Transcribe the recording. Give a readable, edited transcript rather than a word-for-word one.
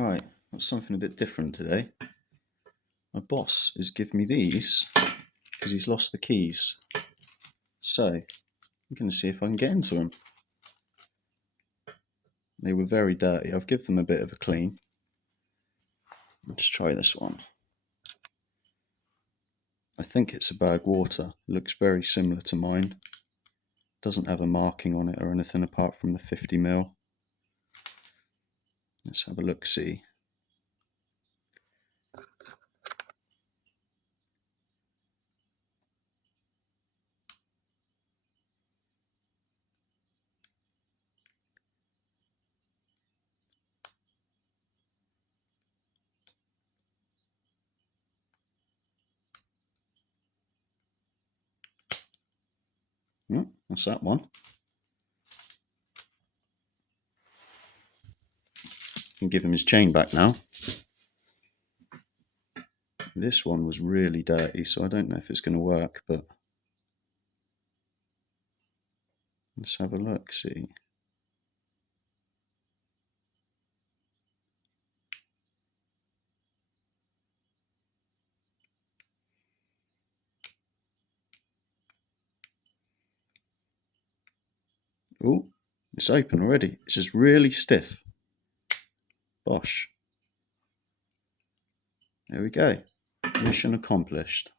Alright, got something a bit different today. My boss has given me these because he's lost the keys. So, I'm going to see if I can get into them. They were very dirty. I've given them a bit of a clean. Let's try this one. I think it's a bag water. It looks very similar to mine. Doesn't have a marking on it or anything apart from the 50ml. Let's have a look, see. That's that one. Can give him his chain back now. This one was really dirty, so I don't know if it's going to work, but let's have a look, see. Oh, it's open already. It's just really stiff. Bosh. There we go. Mission accomplished.